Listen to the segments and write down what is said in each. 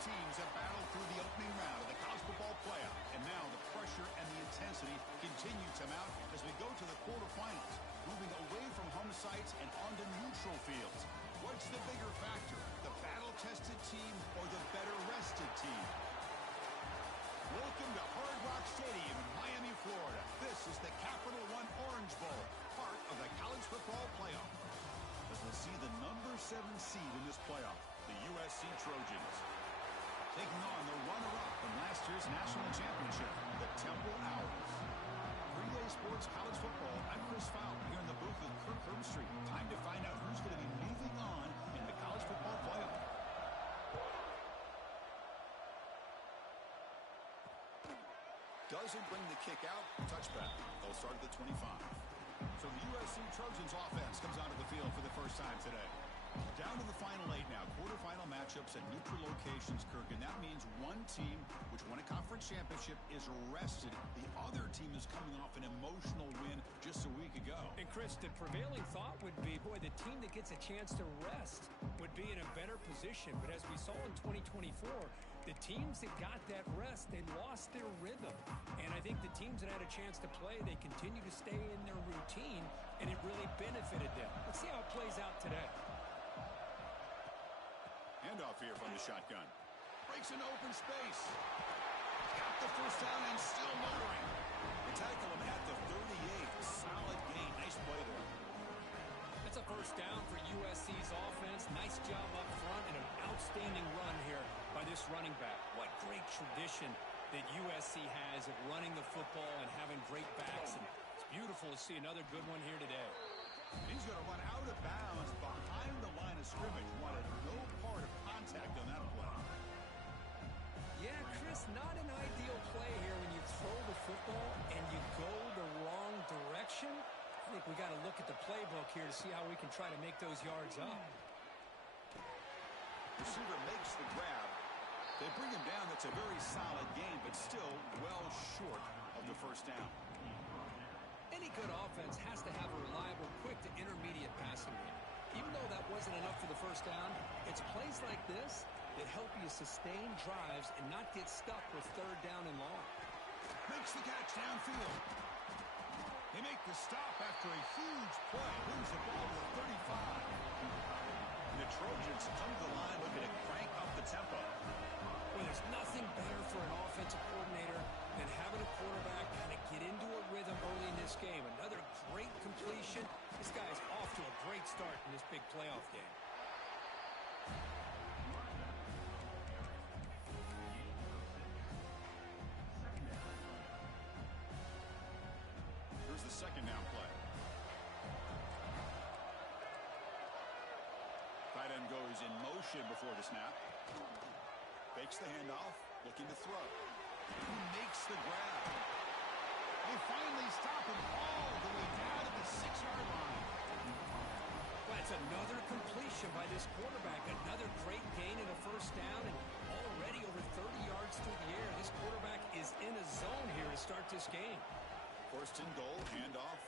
teams have battled through the opening round of the college football playoff, and now the pressure and the intensity continue to mount as we go to the quarterfinals, moving away from home sites and onto neutral fields. What's the bigger factor, the battle-tested team or the better-rested team? Welcome to Hard Rock Stadium in Miami, Florida. This is the Capital One Orange Bowl, part of the college football playoff. As we'll see the number 7 seed in this playoff, the USC Trojans, taking on the runner-up from last year's national championship, the Temple Owls. 3A Sports College Football, I'm Chris Fowler here in the booth with Kirk Herbstreit. Time to find out who's going to be moving on in the college football playoff. Doesn't bring the kick out, touchback. They'll start at the 25. So the USC Trojans offense comes onto the field for the first time today. Down to the final 8 now. Quarterfinal matchups at neutral locations, Kirk. And that means one team, which won a conference championship, is rested. The other team is coming off an emotional win just a week ago. And, Chris, the prevailing thought would be, boy, the team that gets a chance to rest would be in a better position. But as we saw in 2024, the teams that got that rest, they lost their rhythm. And I think the teams that had a chance to play, they continue to stay in their routine, and it really benefited them. Let's see how it plays out today. Handoff here from the shotgun. Breaks an open space. Got the first down and still motoring. They tackle him at the 38. Solid gain. Nice play there. That's a first down for USC's offense. Nice job up front and an outstanding run here by this running back. What great tradition that USC has of running the football and having great backs. And it's beautiful to see another good one here today. He's going to run out of bounds behind the line of scrimmage. Wanted no part of contact on that play. Yeah, Chris, not an ideal play here when you throw the football and you go the wrong direction. I think we got to look at the playbook here to see how we can try to make those yards up. Receiver makes the grab. They bring him down. That's a very solid gain, but still well short of the first down. Any good offense has to have a reliable, quick to intermediate passing game. Even though that wasn't enough for the first down, it's plays like this that help you sustain drives and not get stuck with third down and long. Makes the catch downfield. They make the stop after a huge play. Moves the ball to the 35. And the Trojans come to the line looking to crank up the tempo. Well, there's nothing better for an offensive coordinator than having a quarterback kind of get into a rhythm early in this game. Another great completion. This guy's off to a great start in this big playoff game. Here's the second down play. Tight end goes in motion before the snap. Fakes the handoff, looking to throw. He makes the grab. They finally stop him all the way down to the 6-yard line. Well, that's another completion by this quarterback. Another great gain in a first down, and already over 30 yards through the air. This quarterback is in a zone here to start this game. First and goal, handoff.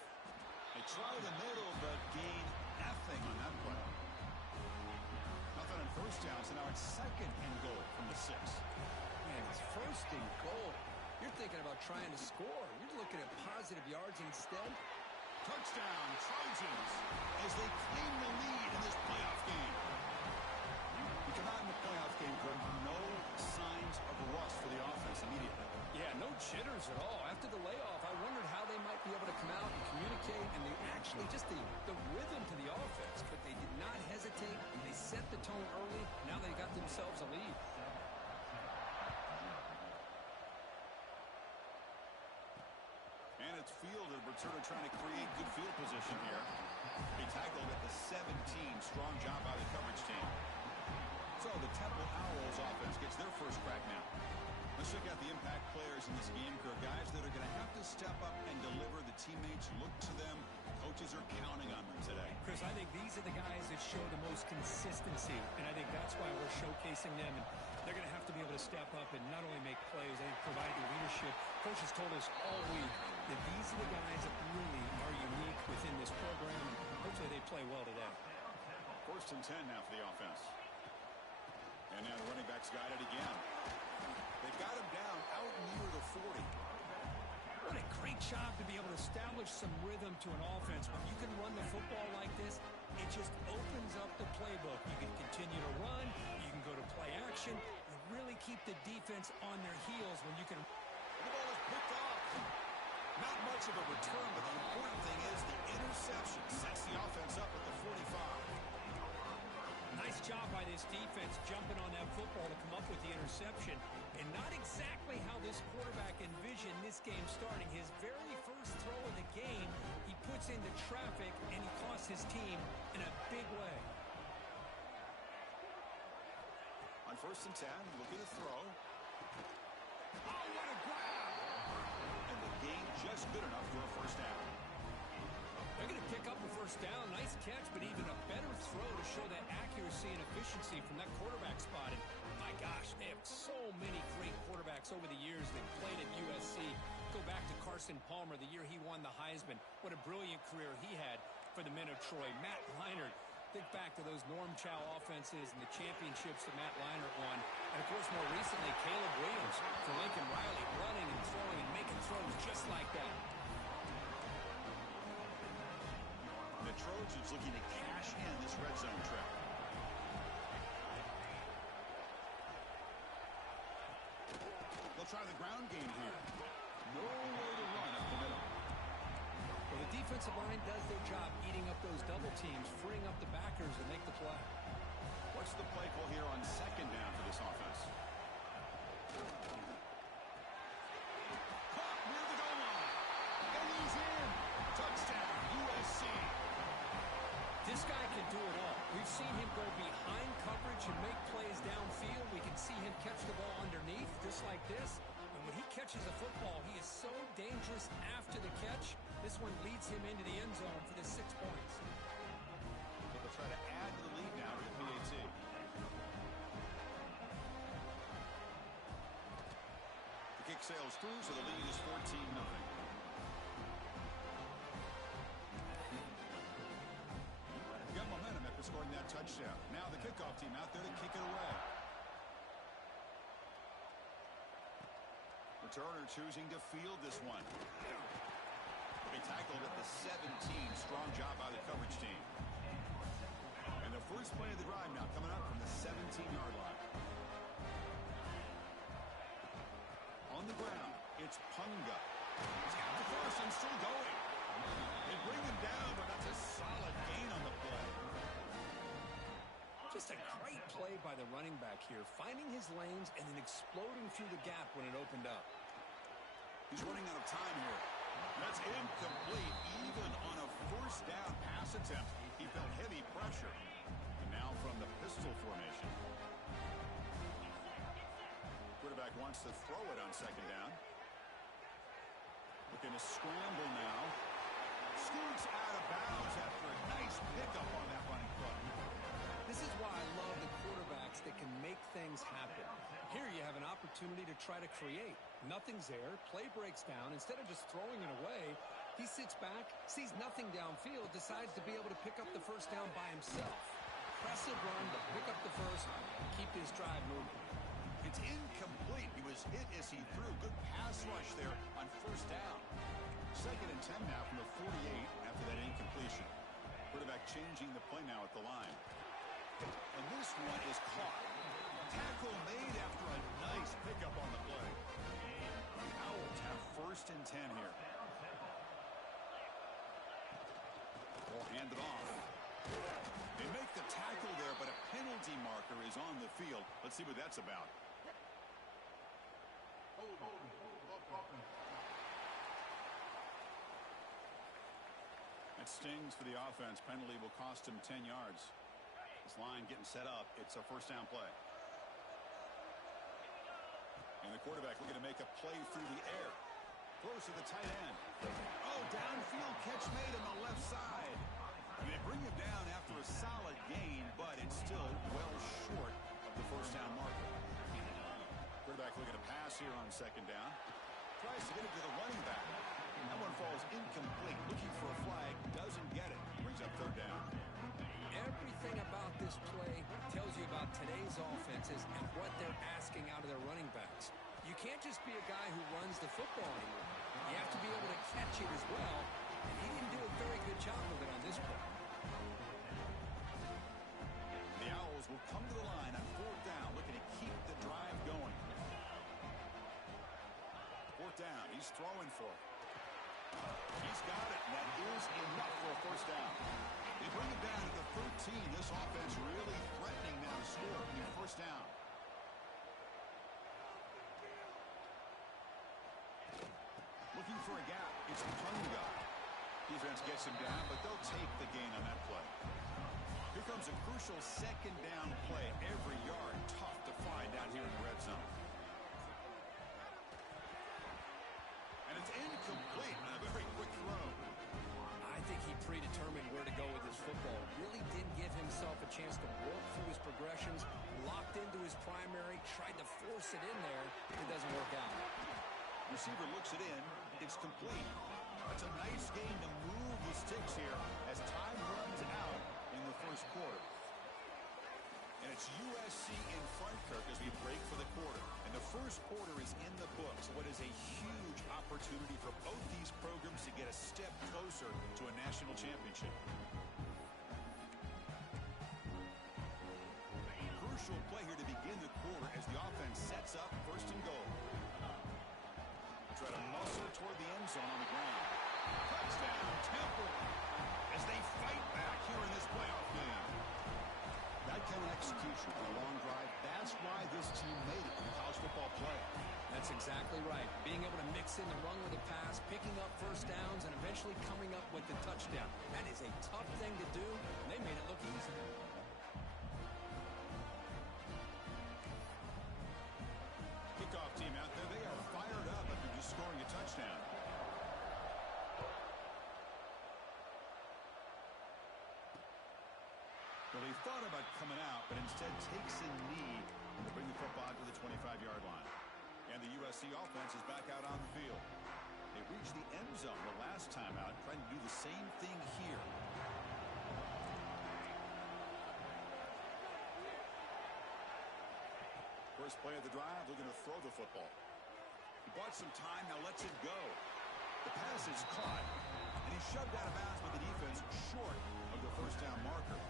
They try the middle, but gain nothing on that play. Nothing on first down, so now it's second and goal from the 6. Man, it's first and goal. You're thinking about trying to score. You're looking at positive yards instead. Touchdown, Trojans, as they claim the lead in this playoff game. We come out in the playoff game, Kirk, no signs of rust for the offense immediately. Yeah, no jitters at all. After the layoff, I wondered how they might be able to come out and communicate, and they actually just the rhythm to the offense. But they did not hesitate. They set the tone early. Now they got themselves a lead. And it's fielded. Returner trying to create good field position here. He tackled at the 17. Strong job by the coverage team. So the Temple Owls offense gets their first crack now. Let's check out the impact players in this game, Kirk. Guys that are going to have to step up and deliver. The teammates look to them. Coaches are counting on them today. Chris, I think these are the guys that show the most consistency, and I think that's why we're showcasing them. And they're going to have to be able to step up and not only make plays, they provide the leadership. Coaches told us all week that these are the guys that really are unique within this program, and hopefully they play well today. First and 10 now for the offense. And now the running back's got it again. They've got him down out near the 40. What a great job to be able to establish some rhythm to an offense. When you can run the football like this, it just opens up the playbook. You can continue to run. You can go to play action. You really keep the defense on their heels when you can. The ball is picked off. Not much of a return, but the important thing is the interception sets the offense up at the 45. Nice job by this defense jumping on that football to come up with the interception. And not exactly how this quarterback envisioned this game starting. His very first throw of the game, he puts into traffic, and he costs his team in a big way. On 1st and 10, looking to throw. Oh, what a grab! And the gain just good enough for a first down. They're going to pick up a first down. Nice catch, but even a better throw to show that accuracy and efficiency from that quarterback spot. And my gosh, they have so many great quarterbacks over the years that played at USC. Go back to Carson Palmer, the year he won the Heisman. What a brilliant career he had for the men of Troy. Matt Leinart, think back to those Norm Chow offenses and the championships that Matt Leinart won. And, of course, more recently, Caleb Williams for Lincoln Riley, running and throwing and making throws just like that. The Trojans looking to cash in this red zone trip. They'll try the ground game here. No way to run up the middle. Well, the defensive line does their job eating up those double teams, freeing up the backers to make the play. What's the play call here on 2nd down for this offense? Caught near the goal line. And he's in. Touchdown, USC. This guy can do it all. We've seen him go behind coverage and make plays downfield. We can see him catch the ball underneath, just like this. And when he catches a football, he is so dangerous after the catch. This one leads him into the end zone for the 6 points. So they'll try to add to the lead now to the PAT. The kick sails through, so the lead is 14-0. Got momentum after scoring that touchdown. Now the kickoff team out there to kick it away. Returner choosing to field this one. They tackled at the 17. Strong job by the coverage team. And the first play of the drive now coming up from the 17-yard line. On the ground, it's Punga. He's got the first and still going. They bring him down, but that's a solid gain on the play. Just a great play by the running back here, finding his lanes and then exploding through the gap when it opened up. He's running out of time here. That's incomplete, even on a first down pass attempt. He felt heavy pressure. And now from the pistol formation. Quarterback wants to throw it on 2nd down. Looking to scramble now. Scoots out of bounds after a nice pickup on that running play. This is why I love the quarterbacks that can make things happen. Here you have an opportunity to try to create. Nothing's there. Play breaks down. Instead of just throwing it away, he sits back, sees nothing downfield, decides to be able to pick up the first down by himself. Impressive run to pick up the first, keep this drive moving. It's incomplete. He was hit as he threw. Good pass rush there on first down. 2nd and 10 now from the 48 after that incompletion. Quarterback changing the play now at the line. And this one is caught. Tackle made after a nice pickup on the play. The Owls have 1st and 10 here. Ball handed off. They make the tackle there, but a penalty marker is on the field. Let's see what that's about. That stings for the offense. Penalty will cost him 10 yards. This line getting set up. It's a first down play. And the quarterback looking to make a play through the air. Throws to the tight end. Oh, downfield catch made on the left side. And they bring him down after a solid gain, but it's still well short of the first down marker. Quarterback looking to pass here on 2nd down. Tries to get it to the running back. That one falls incomplete. Looking for a flag. Doesn't get it. Brings up third down. Everything about this play tells you about today's offenses and what they're asking out of their running backs. You can't just be a guy who runs the football anymore. You have to be able to catch it as well, and he didn't do a very good job of it on this play. The Owls will come to the line on fourth down, looking to keep the drive going. Fourth down, he's throwing for it. He's got it, and that is enough for a first down. They bring it down to the 13. This offense really threatening now to score on your first down. Looking for a gap. It's Punga. Defense gets him down, but they'll take the gain on that play. Here comes a crucial second down play. Every yard tough to find out here in the red zone. And it's incomplete on a very quick throw. I think he predetermined where to go with his football. Really didn't give himself a chance to work through his progressions. Locked into his primary, tried to force it in there. It doesn't work out. Receiver looks it in. It's complete. That's a nice game to move the sticks here as time runs out in the first quarter. And it's USC in front, Kirk, as we break for the quarter. And the first quarter is in the books. What is a huge opportunity for both these programs to get a step closer to a national championship. Crucial play here to begin the quarter as the offense sets up first and goal. Try to muscle toward the end zone on the ground. Touchdown, Temple, as they fight back here in this playoff game. That kind of execution on a long drive, that's why this team made it in the college football playoff. That's exactly right. Being able to mix in the run with a pass, picking up first downs, and eventually coming up with the touchdown. That is a tough thing to do, and they made it look easy. Kickoff team out there, they are fired up after just scoring a touchdown. Well, he thought about coming out, but instead takes a knee to bring the football to the 25-yard line. And the USC offense is back out on the field. They reached the end zone the last time out, trying to do the same thing here. First play of the drive, looking to throw the football. He bought some time, now lets it go. The pass is caught, and he's shoved out of bounds with the defense short of the first down marker.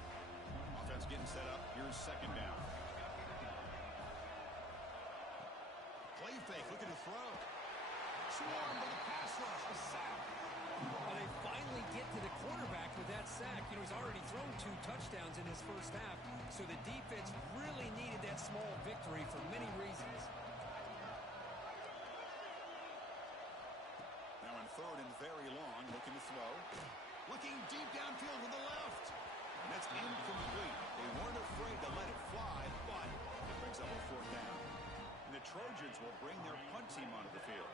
Offense getting set up. Here's second down. Play fake, looking to throw. Swarmed by the pass rush. A sack. Well, they finally get to the quarterback with that sack. You know, he's already thrown 2 touchdowns in his first half, so the defense really needed that small victory for many reasons. Now on third and very long, looking to throw. Looking deep downfield with the left. And that's incomplete. They weren't afraid to let it fly, but it brings up a fourth down. And the Trojans will bring their punt team onto the field.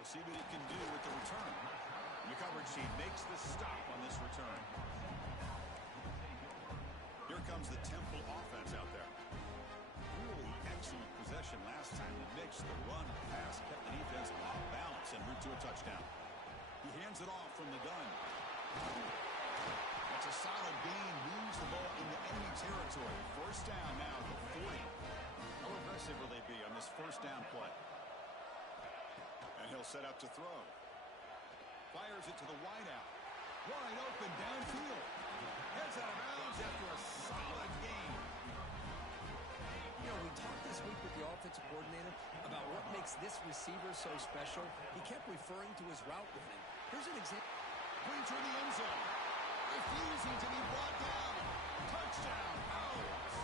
We'll see what he can do with the return. And the coverage team makes the stop on this return. Here comes the Temple offense out there. Really excellent possession last time. The mix, the run, the pass, kept the defense off balance en route to a touchdown. He hands it off from the gun. That's a solid gain. Moves the ball into enemy territory. First down now at the 40. How aggressive will they be on this first down play? And he'll set up to throw. Fires it to the wideout. Wide open downfield. Heads out of bounds after a solid gain. You know, we talked this week with the offensive coordinator about what makes this receiver so special. He kept referring to his route running. Here's an example. Brings her in the end zone. Refusing to be brought down. Touchdown, Owls.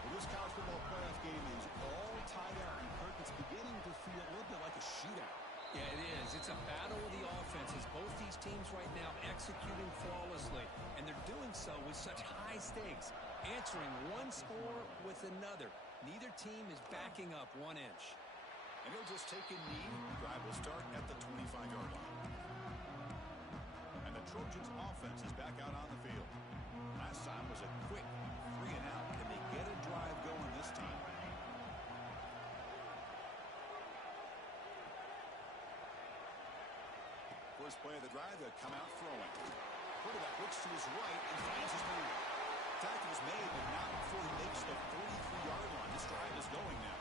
Well, this college football playoff game is all tied out, and Kirk, it's beginning to feel a little bit like a shootout. Yeah, it is. It's a battle of the offenses. Both these teams right now executing flawlessly, and they're doing so with such high stakes, answering one score with another. Neither team is backing up 1 inch. And he'll just take a knee. The drive will start at the 25-yard line. And the Trojans' offense is back out on the field. Last time was a quick 3-and-out. Can they get a drive going this time? First play of the drive, they'll come out throwing. Quarterback looks to his right and finds his move. Tackle is made, but not before he makes the 43-yard line. This drive is going now.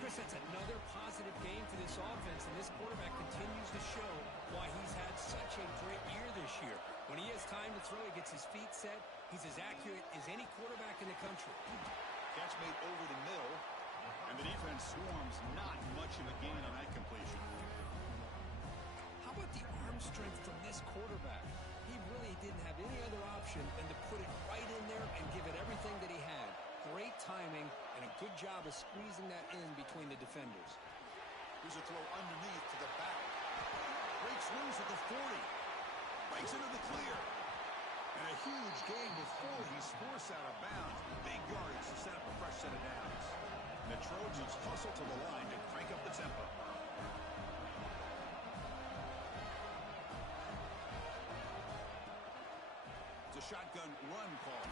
Chris, that's another positive game for this offense, and this quarterback continues to show why he's had such a great year this year. When he has time to throw, he gets his feet set. He's as accurate as any quarterback in the country. Catch made over the middle, and the defense swarms. Not much of a gain on that completion. How about the arm strength from this quarterback? He really didn't have any other option than to put it right in there and give it everything that he had. Great timing and a good job of squeezing that in between the defenders. Here's a throw underneath to the back. Breaks loose at the 40. Breaks into the clear. And a huge gain before he's forced out of bounds. Big yardage to set up a fresh set of downs. And the Trojans hustle to the line to crank up the tempo. It's a shotgun run call.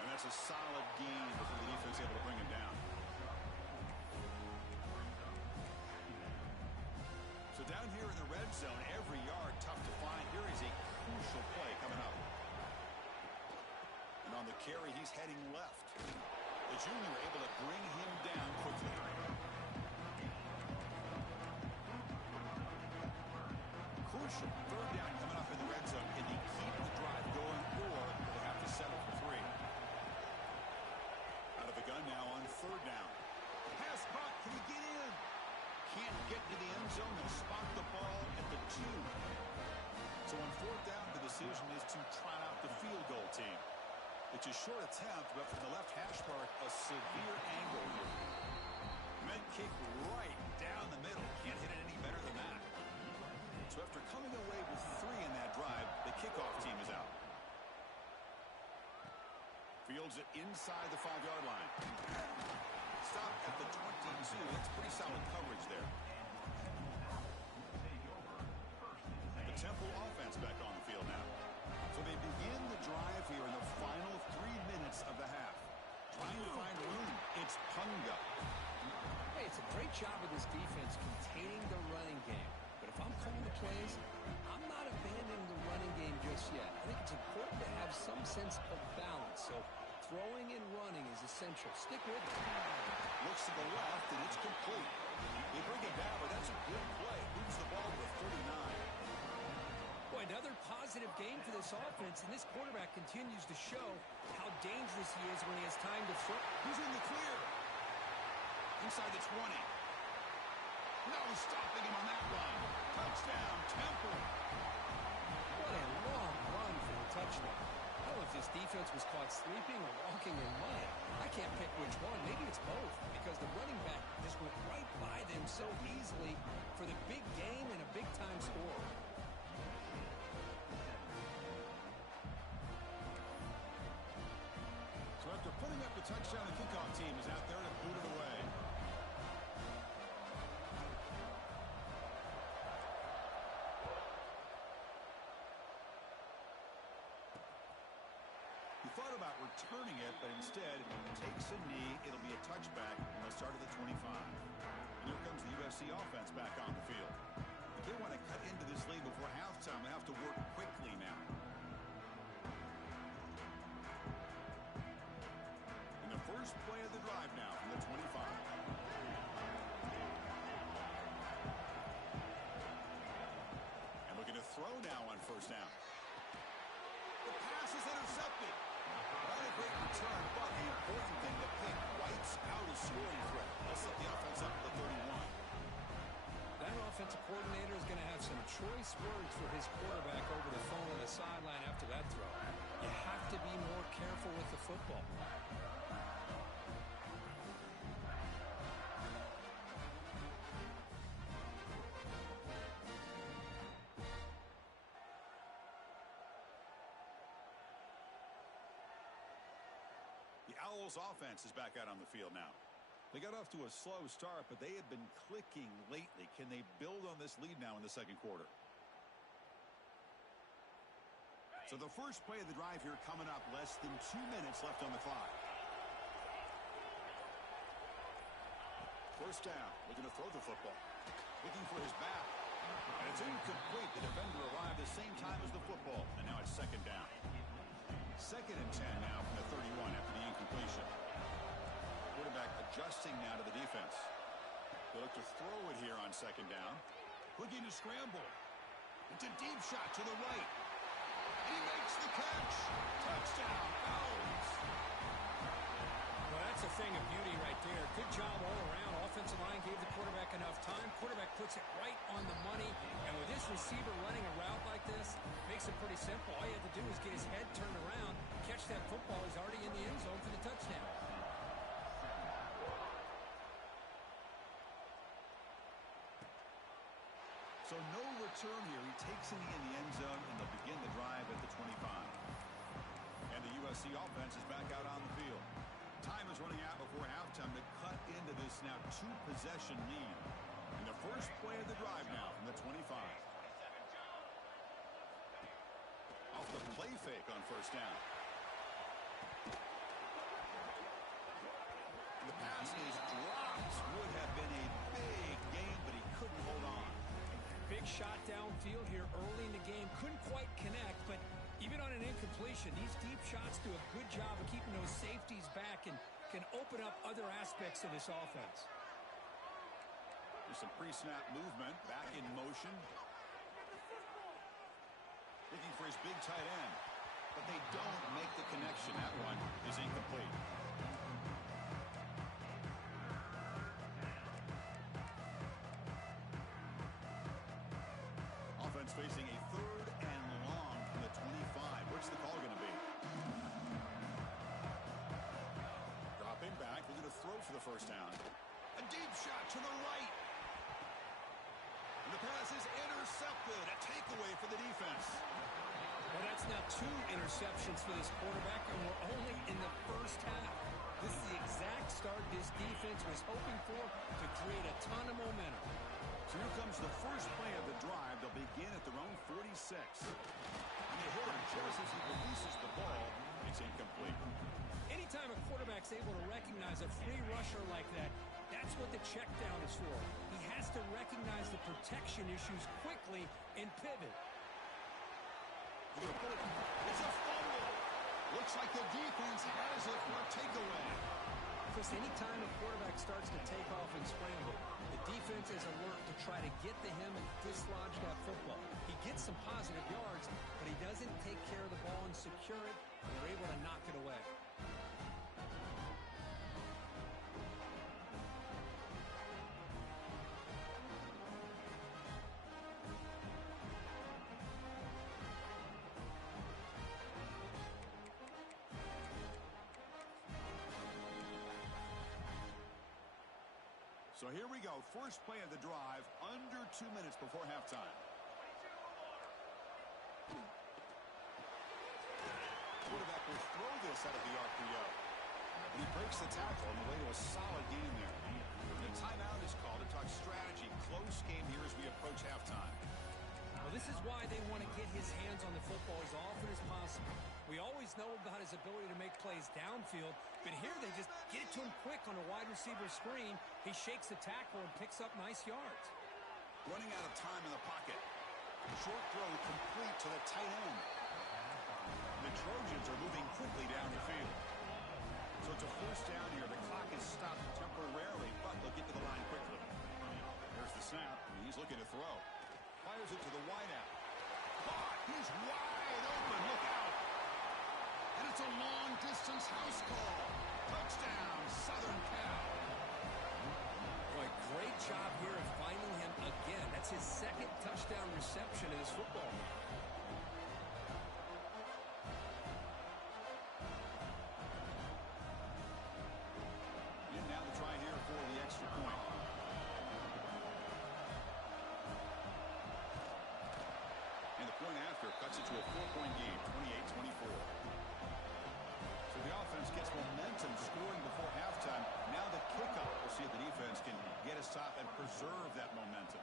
And that's a solid gain before the defense able to bring him down. So down here in the red zone, every yard tough to find. Here is a crucial play coming up. And on the carry, he's heading left. The junior able to bring him down quickly. Crucial third down coming up in the red zone. Can they keep the drive going, or will they have to settle for 3? Out of the gun now on third down. Pass caught. Can he get in? Can't get to the end zone and spot the ball at the 2. So on fourth down, the decision is to trot out the field goal team. It's a short attempt, but from the left hash mark, a severe angle here. Meant kick right down the middle. Can't hit it any better than that. So after coming away with 3 in that drive, the kickoff team is out. Fields it inside the 5-yard line. Stop at the 22. That's pretty solid coverage there. The Temple offense back on the field now. So they begin the drive here in the final 3 minutes of the half. Trying to find room. It's Punga. Hey, it's a great job of this defense containing the running game. But if I'm calling the plays, I'm not abandoning the running game just yet. I think it's important to have some sense of balance. So throwing and running is essential. Stick with it. Looks to the left, and it's complete. They bring it down, but that's a good play. Moves the ball to the 39. Boy, another positive game for this offense, and this quarterback continues to show how dangerous he is when he has time to throw. He's in the clear. Inside the 20. No stopping him on that run. Touchdown, Temple. What a long run for a touchdown. I don't know if this defense was caught sleeping or walking in mud. I can't pick which one. Maybe it's both, because the running back just went right by them so easily for the big game and a big-time score. So after putting up the touchdown, the kickoff team is out there to boot it away. He thought about returning it, but instead takes a knee. It'll be a touchback, and they'll start at the 25. And here comes the USC offense back on the field. They want to cut into this lead before halftime. They have to work quickly now. And the first play of the drive now from the 25. And looking to throw now on first down. The pass is intercepted. Not a great return, but the important thing, the pick wipes out a scoring threat. They'll set the offense up at the 31. That offensive coordinator is going to have some choice words for his quarterback over the phone on the sideline after that throw. You have to be more careful with the football. Owls offense is back out on the field now. They got off to a slow start, but they had been clicking lately. Can they build on this lead now in the second quarter? So the first play of the drive here coming up, less than 2 minutes left on the clock. First down, looking to throw the football. Looking for his back. And it's incomplete. The defender arrived the same time as the football. And now it's second down. 2nd and 10 now from the 31 after the incompletion. Quarterback adjusting now to the defense. They look to throw it here on 2nd down. Looking to scramble. It's a deep shot to the right. He makes the catch. Touchdown, Owls. Well, that's a thing of beauty right there. Good job all around. Offensive line gave the quarterback enough time. Quarterback puts it right on the money. And with this receiver running a route like this, makes it pretty simple. All you have to do is get his head turned around, catch that football. He's already in the end zone for the touchdown. So no return here. He takes it in the end zone, and they'll begin the drive at the 25. And the USC offense is back out on the field. Time is running out before halftime to cut into this now 2-possession lead. And the first play of the drive now from the 25. Off the play fake on 1st down. The pass is dropped. Would have been a big game, but he couldn't hold on. Big shot downfield here early in the game. Couldn't quite connect, but even on an incompletion, these deep shots do a good job of keeping those safeties back and can open up other aspects of this offense. There's some pre-snap movement. Back in motion. Looking for his big tight end. But they don't make the connection. That one is incomplete. Offense facing a 3rd and long from the 25. What's the call going to be? Dropping back. They're going to throw for the 1st down. A deep shot to the right. And the pass is intercepted. A takeaway for the defense. Well, that's now 2 interceptions for this quarterback, and we're only in the first half. This is the exact start this defense was hoping for to create a ton of momentum. So here comes the first play of the drive. They'll begin at their own 46. And they hit him just as he releases the ball. It's incomplete. Anytime a quarterback's able to recognize a free rusher like that, that's what the check down is for. He has to recognize the protection issues quickly and pivot. It's a fumble. Looks like the defense has it for a takeaway. Because anytime a quarterback starts to take off and scramble, the defense is alert to try to get to him and dislodge that football. He gets some positive yards, but he doesn't take care of the ball and secure it, and they're able to knock it away. So here we go. First play of the drive, under 2 minutes before halftime. Quarterback will throw this out of the RPO. And he breaks the tackle on the way to a solid game there. And a timeout is called to talk strategy. Close game here as we approach halftime. Well, this is why they want to get his hands on the football as often as possible. We always know about his ability to make plays downfield, but here they just get it to him quick on a wide receiver screen. He shakes the tackle and picks up nice yards. Running out of time in the pocket. Short throw complete to the tight end. The Trojans are moving quickly down the field. So it's a 1st down here. The clock is stopped temporarily, but they'll get to the line quickly. There's the snap. He's looking to throw. Fires it to the wideout. Caught! He's wide open. Look out! And it's a long-distance house call. Touchdown, Southern Cal. Boy, great job here of finding him again. That's his 2nd touchdown reception in his football game. And now the try here for the extra point. And the point after cuts it to a 4-point game, 28-24. So the offense gets momentum scoring before halftime. Now the kickoff. We'll see if the defense can get a stop and preserve that momentum.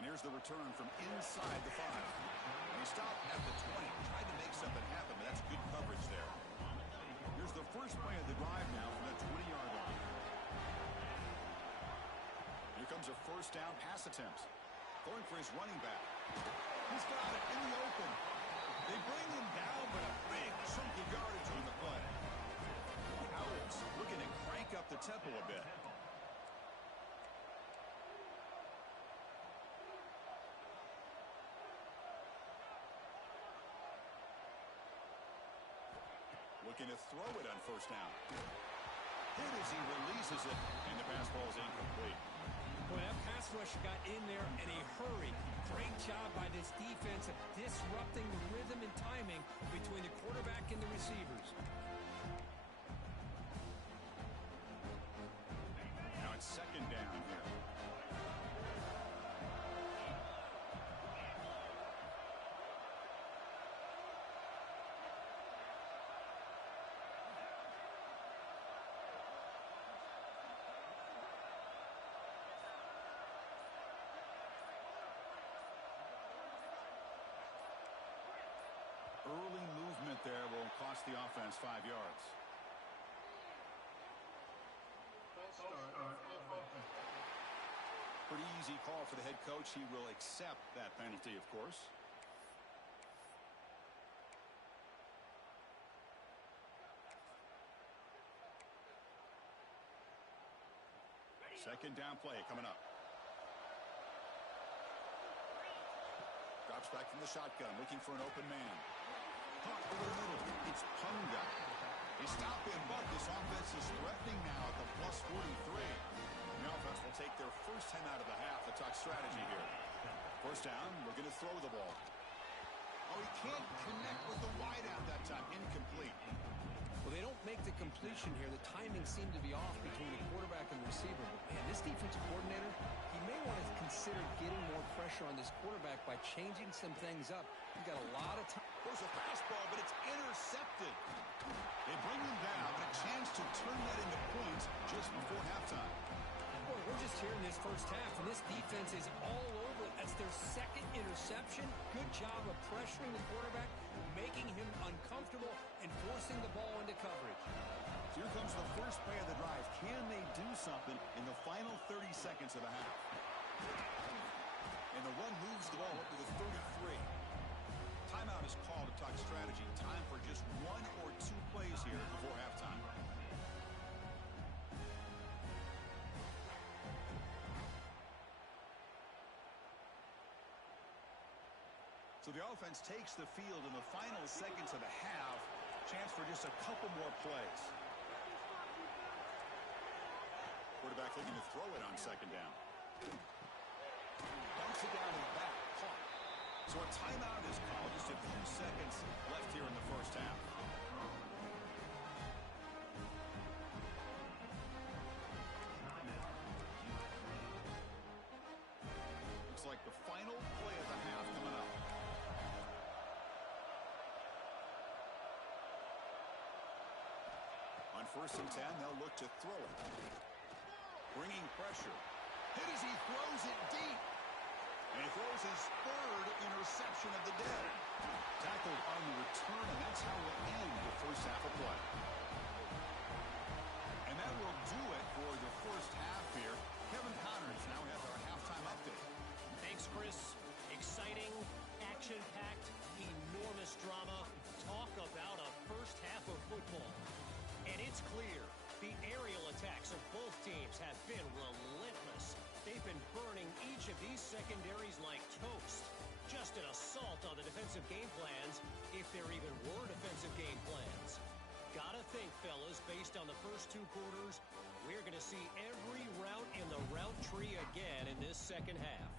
And here's the return from inside the 5. And he stopped at the 20. Tried to make something happen, but that's good coverage there. Here's the first play of the drive now from the 20-yard line. Here comes a 1st down pass attempt. going for his running back. He's got it in the open. They bring him down, but a big chunk of yardage on the play. Owls looking to crank up the tempo a bit. Looking to throw it on first down. Hit as he releases it, and the pass ball is incomplete. Boy, that pass rush got in there in a hurry. Great job by this defense of disrupting the rhythm and timing between the quarterback and the receivers. Now it's second down here. Early movement there will cost the offense 5 yards. Pretty easy call for the head coach. He will accept that penalty, of course. Second down play coming up. Drops back from the shotgun, looking for an open man. Caught over the middle. It's Punga. They stop him, but this offense is threatening now at the plus 43. The offense will take their first 10 out of the half. The tuck strategy here. First down, looking to throw the ball. Oh, he can't connect with the wideout that time. Incomplete. Well, they don't make the completion here. The timing seemed to be off between the quarterback and the receiver. But, man, this defensive coordinator, he may want to consider getting more pressure on this quarterback by changing some things up. He's got a lot of time. There's a fastball, but it's intercepted. They bring him down, but a chance to turn that into points just before halftime. Boy, we're just here in this first half, and this defense is all over it. That's their second interception. Good job of pressuring the quarterback, making him uncomfortable, and forcing the ball into coverage. Here comes the first play of the drive. Can they do something in the final 30 seconds of the half? And the run moves the ball up to the 33. Timeout is called to talk strategy. Time for just 1 or 2 plays here before halftime. So the offense takes the field in the final seconds of the half. Chance for just a couple more plays. Quarterback looking to throw it on second down. Dumps it down and back. Caught. So a timeout is called. Just a few seconds left here in the first half. Looks like the final play of the half coming up. On first and 10, they'll look to throw it. Bringing pressure. Hit as he throws it deep. And he throws his third interception of the day. Tackled on the return, and that's how we'll end the first half of play. And that will do it for the first half here. Kevin Connors now has our halftime update. Thanks, Chris. Exciting, action-packed, enormous drama. Talk about a first half of football. And it's clear, the aerial attacks of both teams have been relentless. They've been burning each of these secondaries like toast. Just an assault on the defensive game plans, if there even were defensive game plans. Gotta think, fellas, based on the first 2 quarters, we're going to see every route in the route tree again in this second half.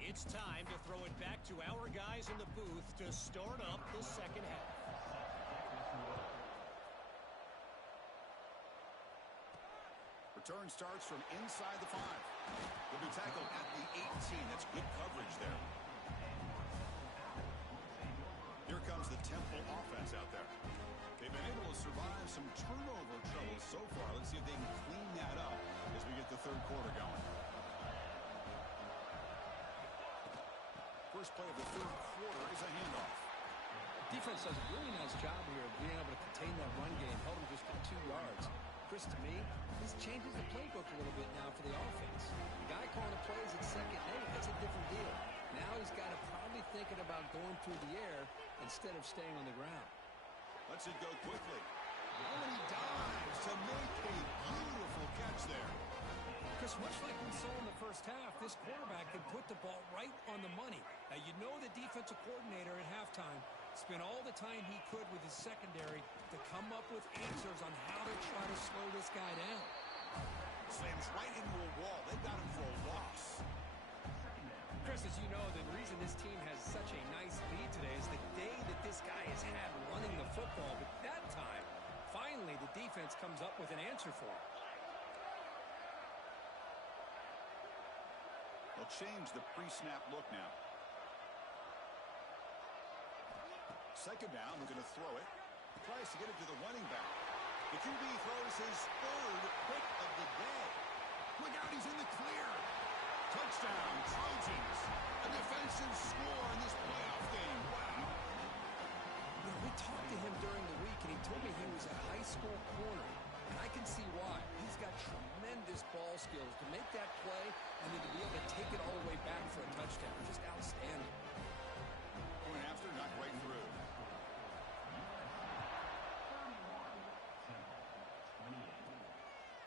It's time to throw it back to our guys in the booth to start up the second half. Return starts from inside the 5. Will be tackled at the 18. That's good coverage there. Here comes the Temple offense out there. They've been able to survive some turnover troubles so far. Let's see if they can clean that up as we get the third quarter going. First play of the third quarter is a handoff. Defense does a really nice job here of being able to contain that run game. Held him just to 2 yards. Chris, to me, This changes the playbook a little bit now for the offense. The guy calling the plays at second and 8, that's a different deal. Now he's got to probably thinking about going through the air instead of staying on the ground. Lets it go quickly. Oh, and he dives to make a beautiful catch there. Chris, much like we saw in the first half, this quarterback can put the ball right on the money. Now, you know the defensive coordinator at halftime spent all the time he could with his secondary to come up with answers on how to try to slow this guy down. Slams right into a wall. They've got him for a loss. Chris, as you know, the reason this team has such a nice lead today is the day that this guy has had running the football. But that time, finally, the defense comes up with an answer for him. They'll change the pre-snap look now. Second down, looking to throw it. Tries to get it to the running back. The QB throws his third pick of the day. Look out, he's in the clear. Touchdown, Trojans. A defensive score in this playoff game. Wow. You know, we talked to him during the week, and he told me he was a high school corner. And I can see why. He's got tremendous ball skills to make that play and then to be able to take it all the way back for a touchdown. Just outstanding. Going after, knocked right through.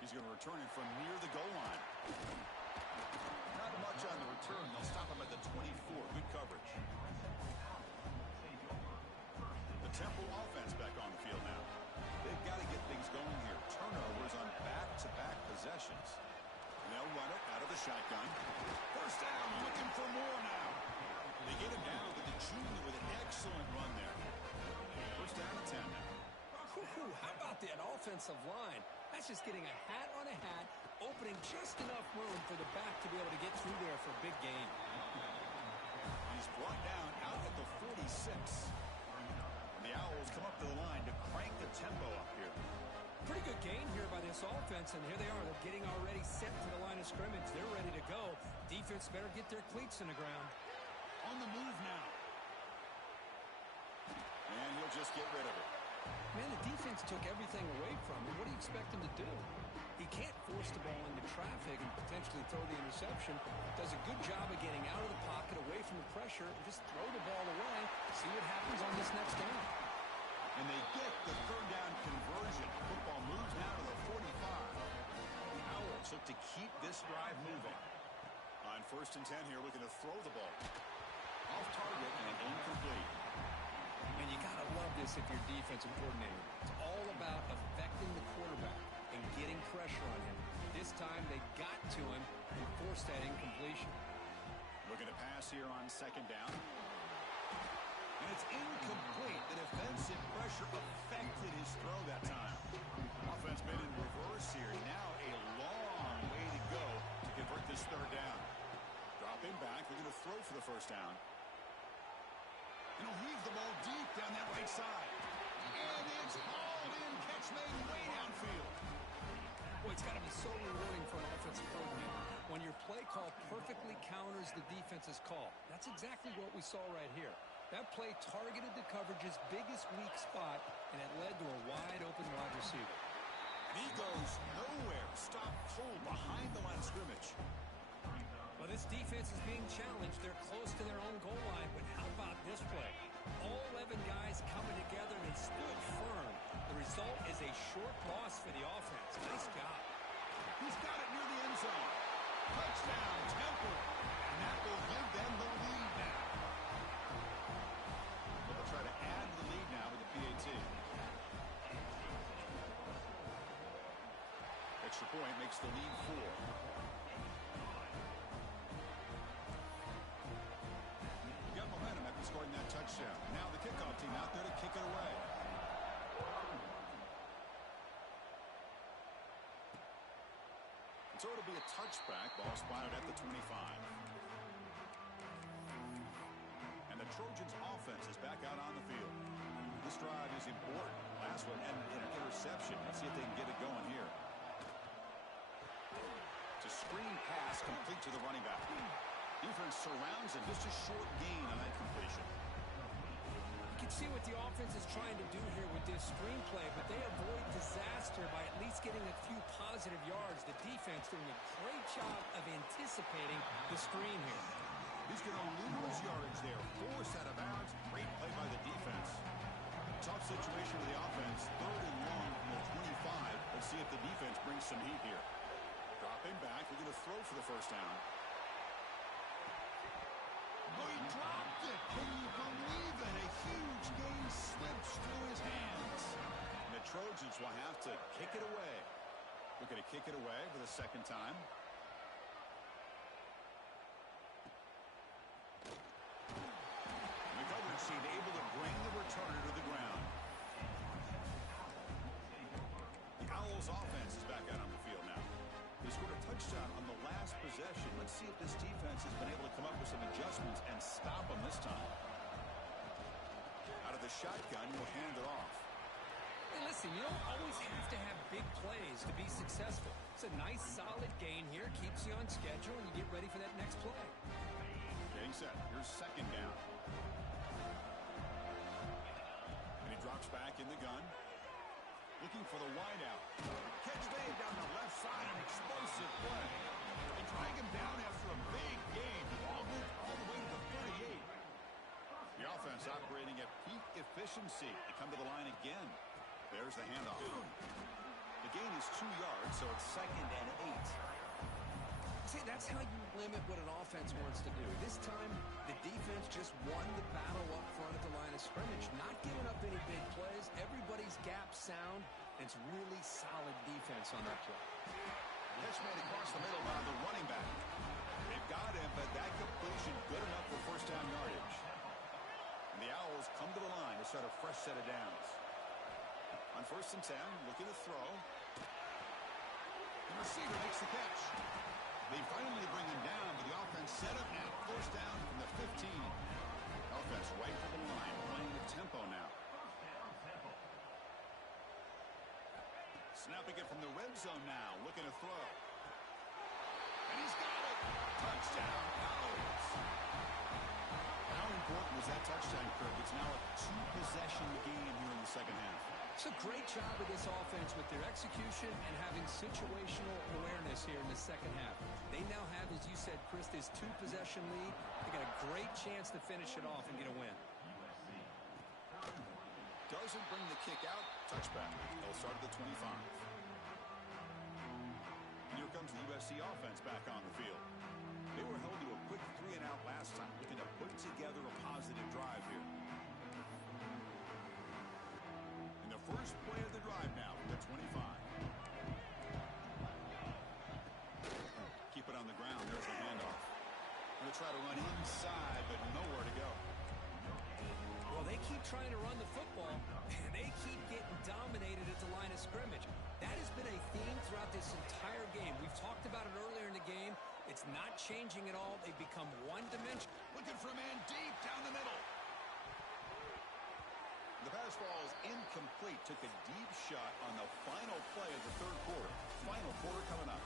He's going to return it from near the goal line. Not much on the return. They'll stop him at the 24. Good coverage. The Temple offense back on the field now. They've got to get things going here. Turnovers on back-to-back possessions. And they'll run it out of the shotgun. First down, looking for more now. They get him down to the junior with an excellent run there. First down and 10 now. How about that offensive line? That's just getting a hat on a hat, opening just enough room for the back to be able to get through there for a big gain. He's brought down out at the 46. And the Owls come up to the line to crank the tempo up here. Pretty good gain here by this offense, and here they are. They're getting already set to the line of scrimmage. They're ready to go. Defense better get their cleats in the ground. On the move now. And he'll just get rid of it. Man, the defense took everything away from him. What do you expect him to do? He can't force the ball into traffic and potentially throw the interception. Does a good job of getting out of the pocket, away from the pressure, and just throw the ball away. See what happens on this next down. And they get the third down conversion. Football moves now to the 45. The Owls look to keep this drive moving. On first and 10 here, looking to throw the ball. Off target and incomplete. And you got to love this if you're defensive coordinator. It's all about affecting the quarterback and getting pressure on him. This time they got to him and forced that incompletion. Looking to pass here on second down. And it's incomplete. The defensive pressure affected his throw that time. Offense made in reverse here. Now a long way to go to convert this third down. Dropping back. They're going to throw for the first down. And he'll heave the ball deep down that right side. And it's hauled in. Catch made way downfield. Boy, it's got to be so rewarding for an offensive coordinator when your play call perfectly counters the defense's call. That's exactly what we saw right here. That play targeted the coverage's biggest weak spot, and it led to a wide-open wide receiver. And he goes nowhere. Stop cold behind the line of scrimmage. Well, this defense is being challenged. They're close to their own goal line, but how about this play? All 11 guys coming together, and they stood firm. The result is a short loss for the offense. Nice job. He's got it near the end zone. Touchdown, Temple. And that will give them the lead now. They'll try to add the lead now with the PAT. Extra point makes the lead 4. Scoring that touchdown. Now the kickoff team out there to kick it away. And so it'll be a touchback. Ball spotted at the 25. And the Trojans offense is back out on the field. This drive is important. Last one ended in an interception. Let's see if they can get it going here. It's a screen pass complete to the running back. Defense surrounds him. Just a short gain on that completion. You can see what the offense is trying to do here with this screenplay, but they avoid disaster by at least getting a few positive yards. The defense doing a great job of anticipating the screen here. He's going to lose yardage there. Forced out of bounds. Great play by the defense. Tough situation for the offense. 3rd and long from the 25. Let's see if the defense brings some heat here. Dropping back. We're going to throw for the first down. Oh, he dropped it. Can you believe it? A huge gain slips through his hands. And the Trojans will have to kick it away. We're going to kick it away for the second time. The coverage team able to bring the returner to the ground. The Owls offense is back out on the field now. They scored a touchdown on the last possession. Let's see if this defense has been able to come up with some adjustments and stop them this time. Out of the shotgun, we'll hand it off. Hey, listen, you don't always have to have big plays to be successful. It's a nice, solid gain here. Keeps you on schedule, and you get ready for that next play. Getting set. Here's second down. And he drops back in the gun. Looking for the wideout. Catch made down the left side. An explosive play. They drag him down after a big gain. The ball moved all the way to the 38. The offense operating at peak efficiency. They come to the line again. There's the handoff. The gain is 2 yards, so it's 2nd and 8. See, that's how you limit what an offense wants to do. This time, the defense just won the battle up front at the line of scrimmage, not giving up any big plays. Everybody's gap sound, and it's really solid defense on that play. Catch made across the middle by the running back. They've got him, but that completion good enough for first down yardage. And the Owls come to the line to start a fresh set of downs. On 1st and 10, looking to throw. The receiver makes the catch. They finally bring him down, but the offense set up now. First down from the 15. Offense right to the line, playing the tempo now. Snapping it from the red zone now, looking to throw. And he's got it. Touchdown, Owls. How important was that touchdown, Kirk? It's now a 2-possession game here in the second half. It's a great job of this offense with their execution and having situational awareness here in the second half. They now have, as you said, Chris, this 2-possession lead. They got a great chance to finish it off and get a win. Doesn't bring the kick out. Touchback. They'll start at the 25. And here comes the USC offense back on the field. They were held to a quick 3-and-out last time, looking to put together a positive drive here. First play of the drive now from the 25. Keep it on the ground. There's the handoff. Going to try to run inside, but nowhere to go. Well, they keep trying to run the football, and they keep getting dominated at the line of scrimmage. That has been a theme throughout this entire game. We've talked about it earlier in the game. It's not changing at all. They've become one-dimensional. Looking for a man deep down the middle. The pass ball is incomplete. Took a deep shot on the final play of the 3rd quarter. Final quarter coming up.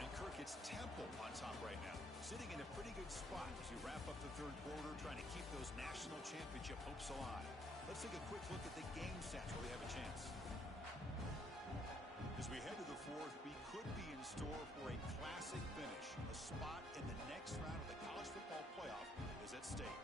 And Kirk, it's Temple on top right now. Sitting in a pretty good spot as we wrap up the 3rd quarter, trying to keep those national championship hopes alive. Let's take a quick look at the game stats where we have a chance. As we head to the 4th, we could be in store for a classic finish. A spot in the next round of the college football playoff is at stake.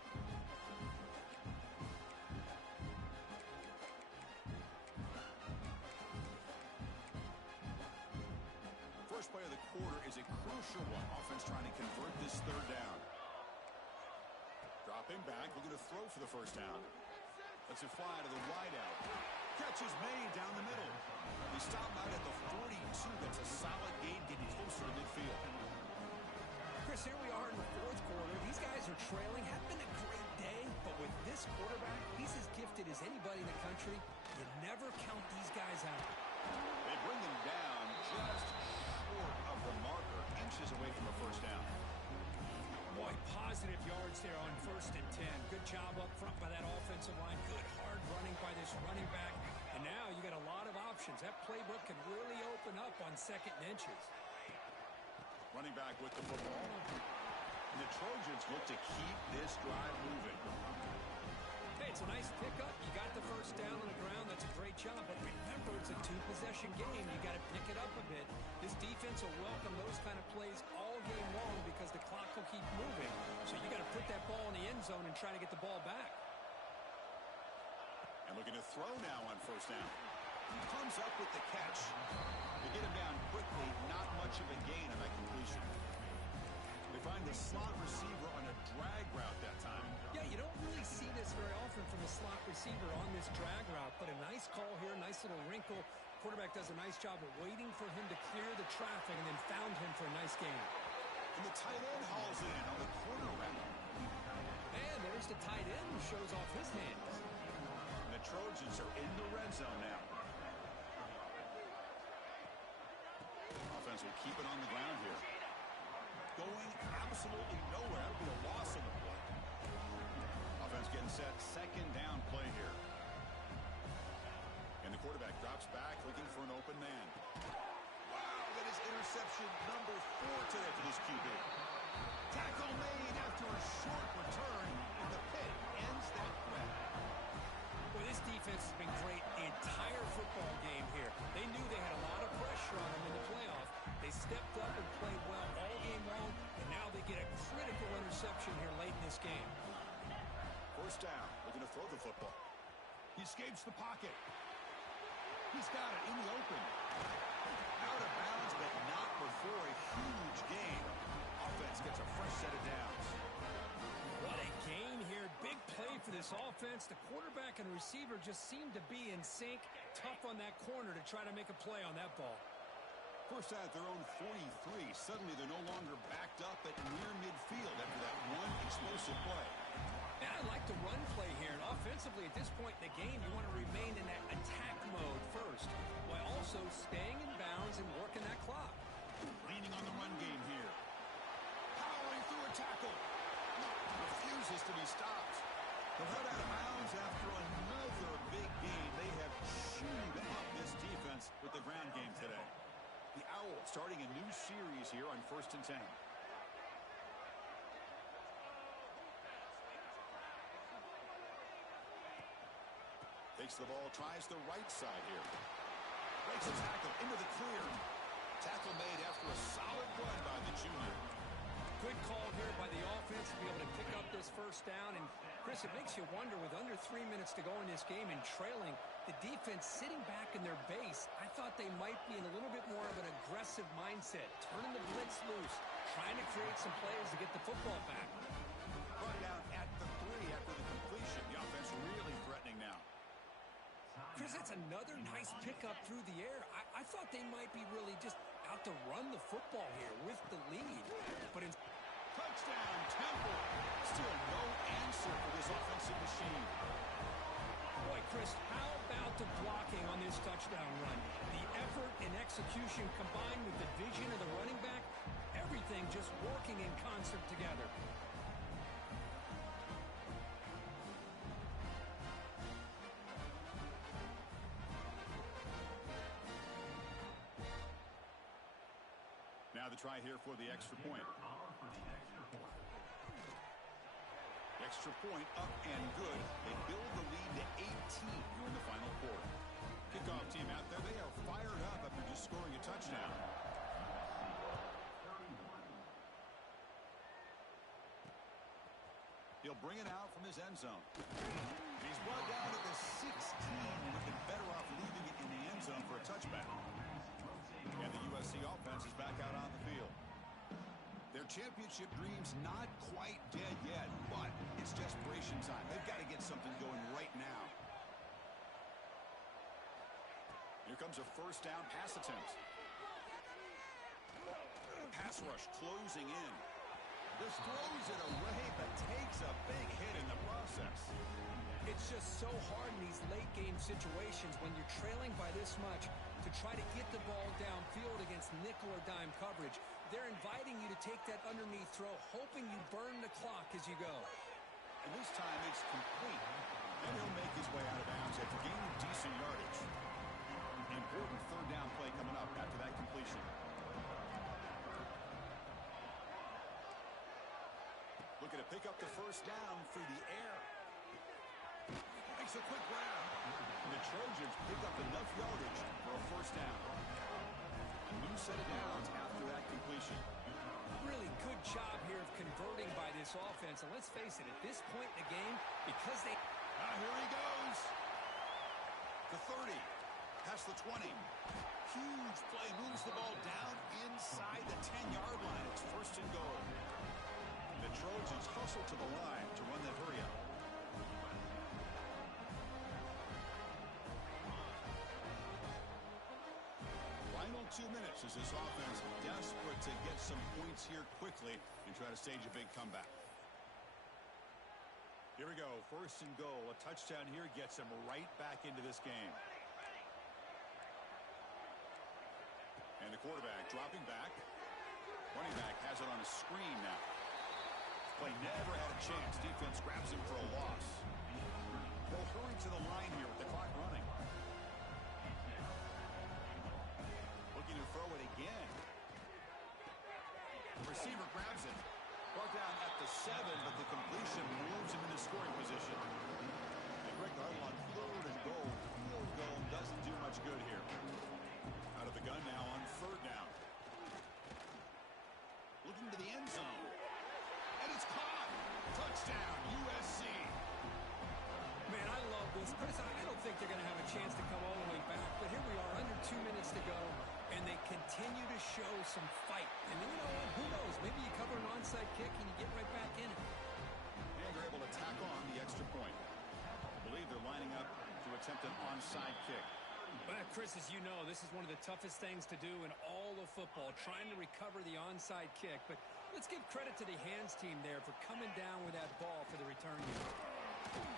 First play of the quarter is a crucial one. Offense trying to convert this 3rd down. Dropping back, looking to throw for the first down. Let's it fly to the wideout. Catch is made down the middle. They stop out at the 42. That's a solid gain, getting closer to midfield. Chris, here we are in the 4th quarter. These guys are trailing. Had been a great day, but with this quarterback, he's as gifted as anybody in the country. You never count these guys out. They bring them down just short of the marker, inches away from a first down. Boy, positive yards there on 1st and 10. Good job up front by that offensive line. Good hard running by this running back. And now you got a lot of options. That playbook could really open up on 2nd and inches. Running back with the football. And the Trojans look to keep this drive moving. Hey, it's a nice pickup. You got the first down on the ground. That's a great job. But remember, it's a 2-possession game. You got to pick it bit. This defense will welcome those kind of plays all game long because the clock will keep moving. So you got to put that ball in the end zone and try to get the ball back. And looking to throw now on first down. He comes up with the catch. They get him down quickly, not much of a gain on that completion. They find the slot receiver on a drag route that time. Yeah, you don't really see this very often from a slot receiver on this drag route, but a nice call here, nice little wrinkle. Quarterback does a nice job of waiting for him to clear the traffic and then found him for a nice gain. And the tight end hauls it in on the corner route. And there's the tight end who shows off his hands. And the Trojans are in the red zone now. Offense will keep it on the ground here. Going absolutely nowhere. That would be a loss on the play. Offense getting set. Second down play here. And the quarterback drops back looking for an open man. Wow, that is interception number 4 today for this QB. Tackle made after a short return, and the pit ends that threat. Well, this defense has been great the entire football game here. They knew they had a lot of pressure on them in the playoff. They stepped up and played well all game long, and now they get a critical interception here late in this game. First down, looking to throw the football. He escapes the pocket. He's got it in the open. Out of bounds, but not before a huge gain. Offense gets a fresh set of downs. What a gain here. Big play for this offense. The quarterback and receiver just seem to be in sync. Tough on that corner to try to make a play on that ball. First out at their own 43. Suddenly they're no longer backed up at near midfield after that one explosive play. And I like the run play here. And offensively, at this point in the game, you want to remain in that attack mode first, while also staying in bounds and working that clock. Leaning on the run game here. Powering through a tackle. Refuses to be stopped. They're held out of bounds after another big game. They have chewed up this defense with the ground game today. The Owls starting a new series here on 1st and 10. Takes the ball, tries the right side here. Breaks a tackle into the clear. Tackle made after a solid run by the junior. Good call here by the offense to be able to pick up this first down. And, Chris, it makes you wonder, with under 3 minutes to go in this game and trailing, the defense sitting back in their base, I thought they might be in a little bit more of an aggressive mindset, turning the blitz loose, trying to create some plays to get the football back. Brought down at the 3 after the completion. The offense really threatening now. Chris, that's another nice pickup through the air. I thought they might be really just out to run the football here with the lead. But in touchdown, Temple. Still no answer for this offensive machine. Boy, Chris, how about the blocking on this touchdown run? The effort and execution combined with the vision of the running back, everything just working in concert together. Now the try here for the extra point. Extra point up and good. They build the lead to 18 here in the final quarter. Kickoff team out there. They are fired up after just scoring a touchdown. He'll bring it out from his end zone. He's brought down to the 16. Would have been better off leaving it in the end zone for a touchback. And the USC offense is back out on the field. Their championship dreams not quite dead yet, but it's desperation time. They've got to get something going right now. Here comes a first down pass attempt. Pass rush closing in. This throws it away, but takes a big hit in the process. It's just so hard in these late game situations when you're trailing by this much to try to get the ball downfield against nickel or dime coverage. They're inviting you to take that underneath throw, hoping you burn the clock as you go. And this time it's complete. And he'll make his way out of bounds after gaining decent yardage. An important third down play coming up after that completion. Looking to pick up the first down through the air. Makes a quick grab. And the Trojans pick up enough yardage for a first down. A new set of downs after that completion. Really good job here of converting by this offense. And let's face it, at this point in the game, because they... Here he goes. The 30. Past the 20. Huge play. Moves the ball down inside the 10-yard line. It's first and goal. The Trojans hustle to the line to run that hurry up. Final 2 minutes as this offense desperate to get some points here quickly and try to stage a big comeback. Here we go. First and goal. A touchdown here gets them right back into this game. And the quarterback dropping back. Running back has it on a screen now. Play never had a chance. Defense grabs him for a loss. They'll hurry to the line here with the clock running. Looking to throw it again. The receiver grabs it. Brought down at the 7, but the completion moves him into scoring position. And Greg Gardner on 3rd and goal. Field goal doesn't do much good here. Out of the gun now on 3rd down. Looking to the end zone. And it's caught. Touchdown, USC. Man, I love this. Chris, I don't think they're going to have a chance to come all the way back, but here we are, under 2 minutes to go, and they continue to show some fight. And you know what? Who knows? Maybe you cover an onside kick and you get right back in it. And they're able to tack on the extra point. I believe they're lining up to attempt an onside kick. Well, Chris, as you know, this is one of the toughest things to do in all of football, trying to recover the onside kick. But let's give credit to the hands team there for coming down with that ball for the return unit.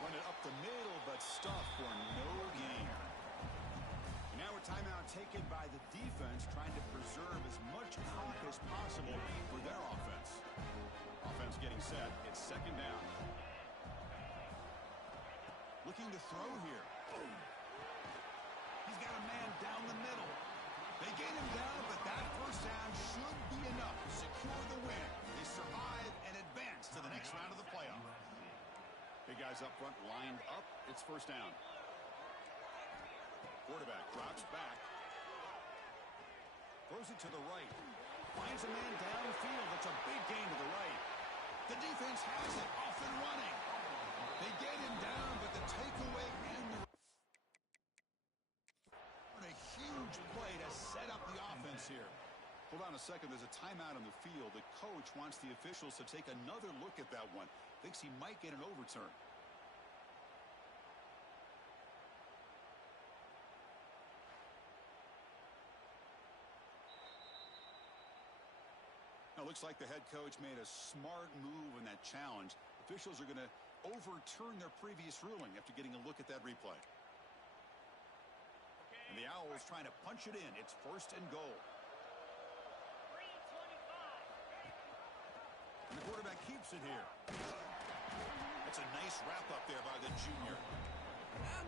Run it up the middle, but stuffed for no gain. And now a timeout taken by the defense, trying to preserve as much clock as possible for their offense. Offense getting set. It's 2nd down. Looking to throw here. He's got a man down the middle. They get him down, but that first down should be enough to secure the win. They survive and advance to the next round of the playoff. Big guys up front lined up. It's 1st down. Quarterback drops back. Throws it to the right. Finds a man downfield. It's a big gain to the right. The defense has it off and running. They get him down, but the takeaway and a huge play to set up the offense here. Hold on a second. There's a timeout on the field. The coach wants the officials to take another look at that one. Thinks he might get an overturn. Now, looks like the head coach made a smart move in that challenge. Officials are going to overturn their previous ruling after getting a look at that replay. And the Owls trying to punch it in. It's 1st and goal. And the quarterback keeps it here. That's a nice wrap up there by the junior.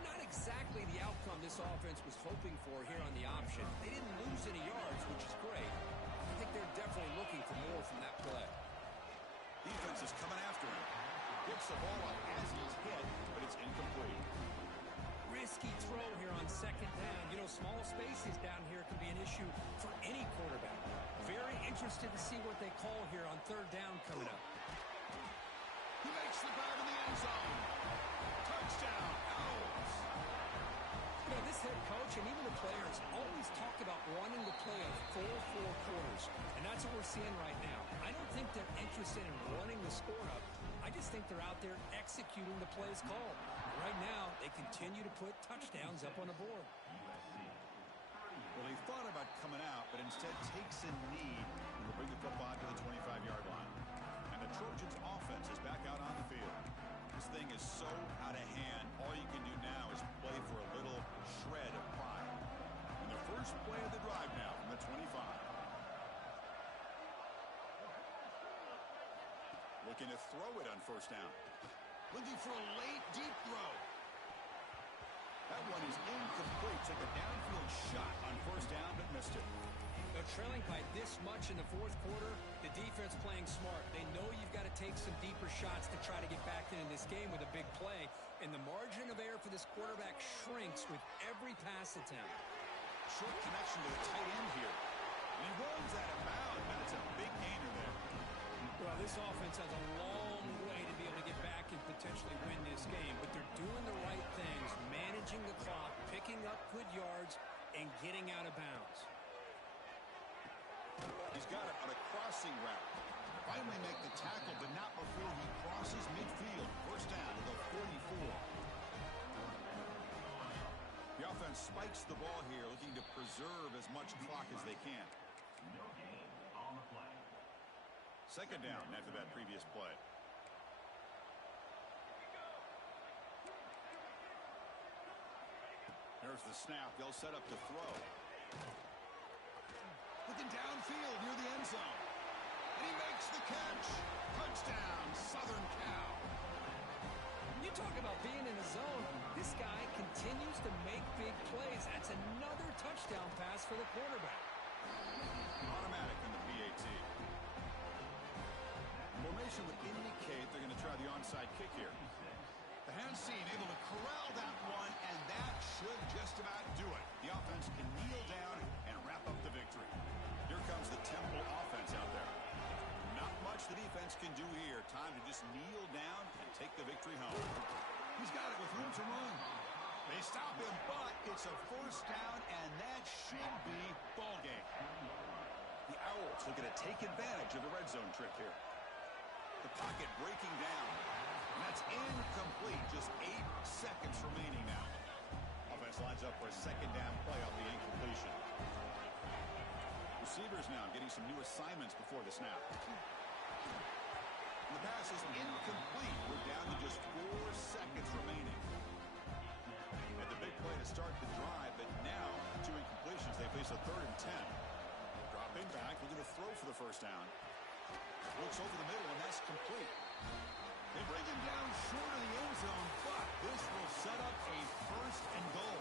Not exactly the outcome this offense was hoping for here on the option. They didn't lose any yards, which is great. I think they're definitely looking for more from that play. Defense is coming after him. Gets the ball up as he's hit, but it's incomplete. Risky throw here on 2nd down. You know, small spaces down here can be an issue for any quarterback. Very interested to see what they call here on 3rd down coming up. He makes the grab in the end zone. Touchdown, Owls. You know, this head coach and even the players always talk about wanting to play a full 4 quarters. And that's what we're seeing right now. I don't think they're interested in running the score up. I just think they're out there executing the plays called. Right now, they continue to put touchdowns up on the board. Well, he thought about coming out, but instead takes a knee and will bring the football to the 25-yard line. And the Trojans' offense is back out on the field. This thing is so out of hand. All you can do now is play for a little shred of pride. And the first play of the drive now from the 25. Looking to throw it on 1st down. Looking for a late, deep throw. That one is incomplete. Took a downfield shot on 1st down, but missed it. They're trailing by this much in the 4th quarter. The defense playing smart. They know you've got to take some deeper shots to try to get back into this game with a big play. And the margin of error for this quarterback shrinks with every pass attempt. Short connection to the tight end here. And in good yards and getting out of bounds. He's got it on a crossing route. Finally make the tackle, but not before he crosses midfield. First down to the 44. The offense spikes the ball here, looking to preserve as much clock as they can. Second down after that previous play. There's the snap. They'll set up to throw. Looking downfield near the end zone. And he makes the catch. Touchdown, Southern Cal. You talk about being in the zone. This guy continues to make big plays. That's another touchdown pass for the quarterback. Automatic in the PAT. Formation would indicate they're going to try the onside kick here. The hand seen able to corral that one, and that should just about do it. The offense can kneel down and wrap up the victory. Here comes the Temple offense out there. Not much the defense can do here. Time to just kneel down and take the victory home. He's got it with room to run. They stop him, but it's a first down, and that should be ball game. The Owls looking to take advantage of the red zone trick here. The pocket breaking down. And that's incomplete. Just 8 seconds remaining now. Offense lines up for a second down play off the incompletion. Receivers now getting some new assignments before the snap. And the pass is incomplete. We're down to just 4 seconds remaining. And the big play to start the drive, but now 2 incompletions. They face a 3rd and 10. Dropping back, looking to throw for the first down. Looks over the middle, and that's complete. They bring him down short of the end zone, but this will set up a 1st and goal.